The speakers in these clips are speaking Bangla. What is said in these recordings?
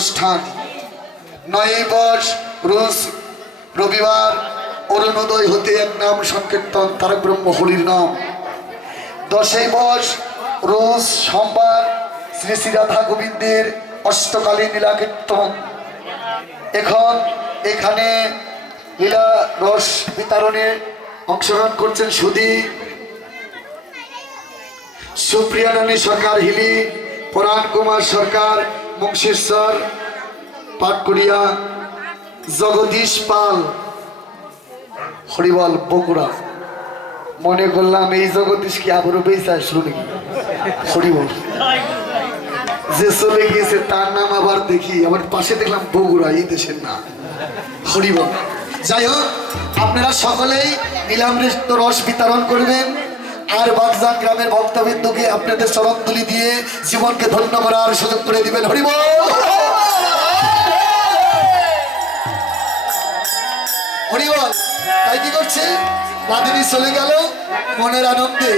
অনুষ্ঠান 9 বর্ষ রোজ রবিবার অরুণোদয় হতে এক নাম সংকীর্তন তারক ব্রহ্ম হরির নাম। 10 বর্ষ রোজ সোমবার শ্রী শ্রী রাধা গোবিন্দের অষ্টকালীন লীলা কীর্তন। এখন এখানে লীলা রস বিতরণে অংশগ্রহণ করছেন সুধী সুপ্রিয়ারানী সরকার হিলি, পরাণ কুমার সরকার মুংশেশ্বর পাটকুড়িয়া, জগদীশ পাল হরিবল বগুড়া। মনে করলাম এই জগদীশ কি আবারও বেঁচে আসলো নাকি। হরিবল যে চলে গিয়েছে তার নাম আবার দেখি, আবার পাশে দেখলাম বগুড়া, এই দেশের না। হরিবল। যাই হোক, আপনারা সকলেই নীলামৃত রস বিতরণ করবেন আর বাগজান গ্রামের ভক্তবৃন্দকে আপনাদের চরণধুলি দিয়ে জীবনকে ধন্য করার সুযোগ করে দিবেন। হরিবল। হরিবল। তাই কি করছে, বাদিনী চলে গেল, মনের আনন্দে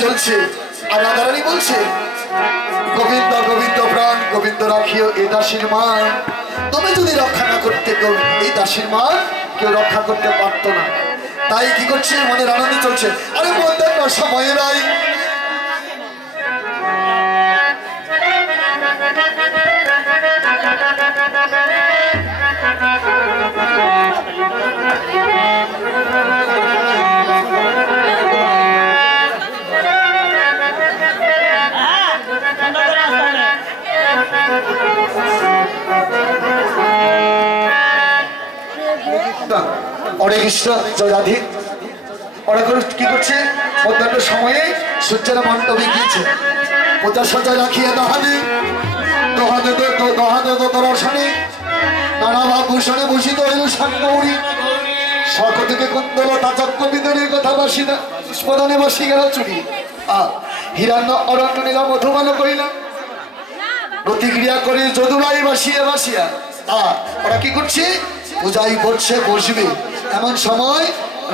চলছে। আর রাধারানী বলছে, গোবিন্দ গোবিন্দ প্রাণ গোবিন্দ রাখিও এ দাসীর মান। তুমি যদি রক্ষা না করতে, এই দাসীর মান কেউ রক্ষা করতে পারতো না। তাই কি করছে, মনের আনন্দে চলছে। আরে মধ্যে সময় নাই, অরে কৃষ্ণ জয় রাধে। ওরা কি করছে, মধ্যাহ্ন সময়ে সূর্যের মণ্ডপে গিয়েছে, পূজা সজ্জা রাখিয়ে দহাদে দহাদে দহাদে দর্শনে নানা ভূষণে ভূষিত হইল সাঙ্গৌরী। শখ থেকে কুন্দল তাচক্য বিদনের কথা বাসিনা স্পদনে বসি গেল চুরি। হিরণ্য অরণ্য নীলা মধুমান করিলা, প্রতিক্রিয়া করে যদুবাই বাসিয়া বাসিয়া। ওরা কি করছে, পূজাই করছে, বসবে। এমন সময়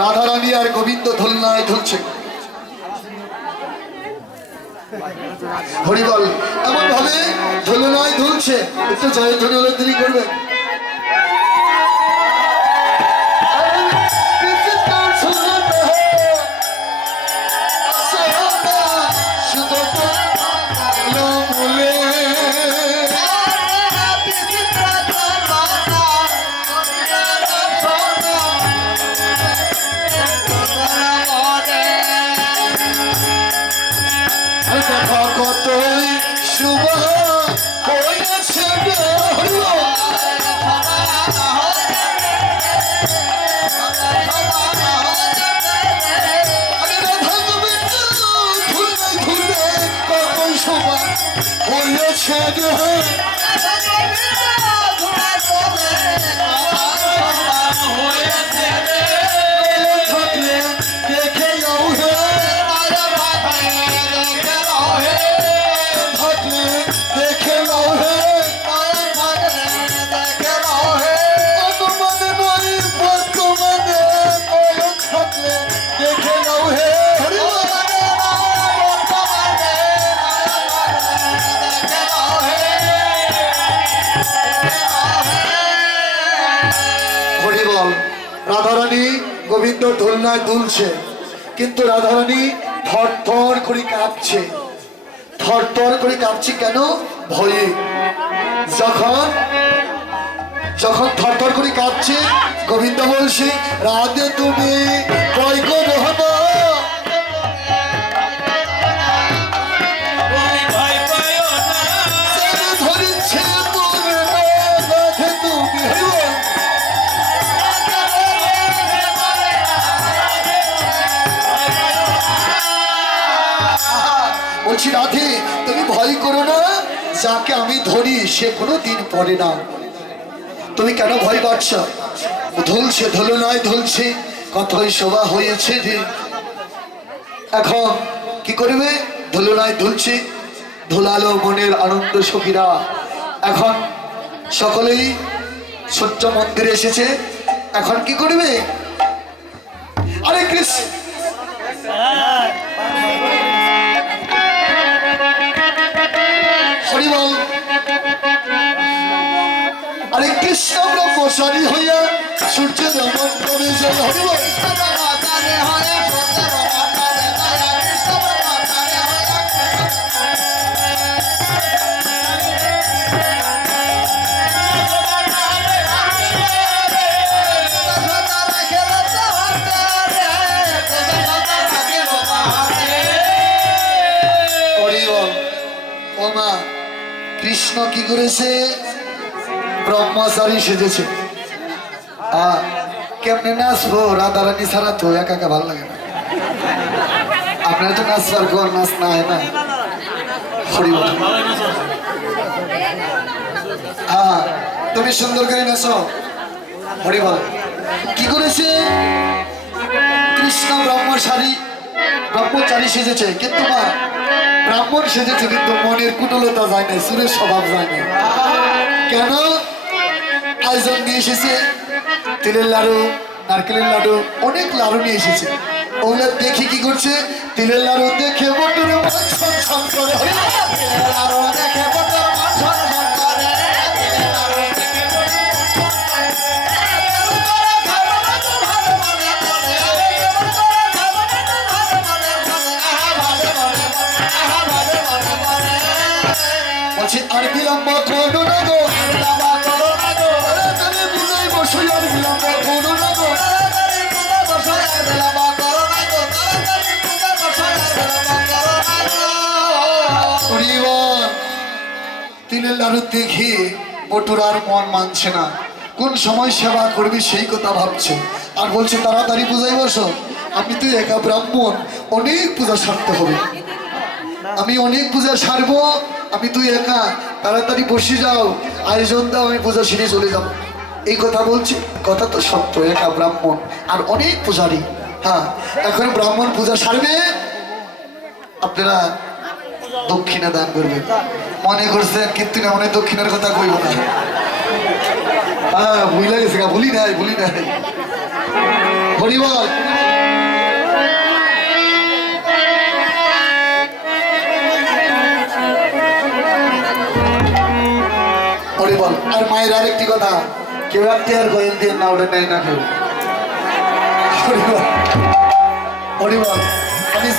রাধারানী আর গোবিন্দ ধুলনায় ধুলছে। হরিবল। এমন ভাবে ধুলনায় ধুলছে, একটু জয় ধ্বনি হলে তিনি করবেন। রাধারানী গোবিন্দ ধুলনায় দুলছে, কিন্তু রাধারানী থর থর করে কাঁপছে। থর থর করে কাঁপছে কেন, ভয়ে। যখন যখন থর থর করে কাঁপছে, গোবিন্দ বলছে, রাধে তুমি ভয় করো না, বলছি রাধে তুমি ভয় করো না, যাকে আমি ধরি সে কোনো দিন পড়ে না। তুমি কেন ভয় পাচ্ছ, ধুলছে ধুলনায় ধুলছে, কতই শোভা হয়েছে রে। এখন কি করবে, ধুলনায় ধুলছে, ধুলালো মনের আনন্দ সখীরা। এখন সকলেই সূর্য মন্দিরে এসেছে, এখন কি করবে, আরে কৃষ্ণ হরিবল। আরে কৃষ্ণ ব্রহ্মচারী হইয়া সূর্যের মণ্ডপে জল হরিব। কৃষ্ণ কি করেছে? ব্রহ্মচারী সেজেছে। কেমনে নাচবো? রাধারানী ছাড়া তো একা একা ভালো লাগে না। আপনার তো নাচবার ঘর, নাচ না হয় না। তুমি সুন্দর করে নাচো। হরিবল। কি করেছে? কৃষ্ণ ব্রহ্মচারী সেজেছে, কিন্তু মা ব্রাহ্মণ সেজেছে, কিন্তু মনের কুটলতা যায় নাই, সুরের স্বভাব যায় নাই। কেন? আয়োজন নিয়ে এসেছে তিলের লাড়ু, নারকেলের লাড়ু, অনেক লাড়ু নিয়ে এসেছে। ওগুলো দেখি কি করছে? তিলের লাড়ু দেখে বটুর মন ছনছন করে। বলছি আর বিলম্ব করো না গো, বুঝাই বসই আর বিলম্ব করো না গো। তিলের লাড়ু দেখে বটুরার মন মানছে না। কোন সময় সেবা করবি সেই কথা ভাবছে, আর বলছে তাড়াতাড়ি বুঝাই বসো। আমি তো একা ব্রাহ্মণ, অনেক পূজা সারতে হবে, আমি অনেক পূজা সারবো। আমি তুই একা, তাড়াতাড়ি বসে যাও, আয়োজন দাও, আমি পূজা সেরে চলে যাবো। এই কথা বলছি, কথা তো সত্য, একা ব্রাহ্মণ আর অনেক পূজারী। হ্যাঁ, এখন ব্রাহ্মণ পূজা সারবে, আপনারা দক্ষিণা দান করবেন। মনে করছেন কিন্তু না, মনে দক্ষিণার কথা কইব না। হ্যাঁ, ভুলে গেছে, ভুলি নাই। হরিবল। হরিবল। আর মায়ের আরেকটি কথা, কেউ একটি আর গয়েন দিয়ে না, ওটা নেয় না কেউ। হরিবল। আমি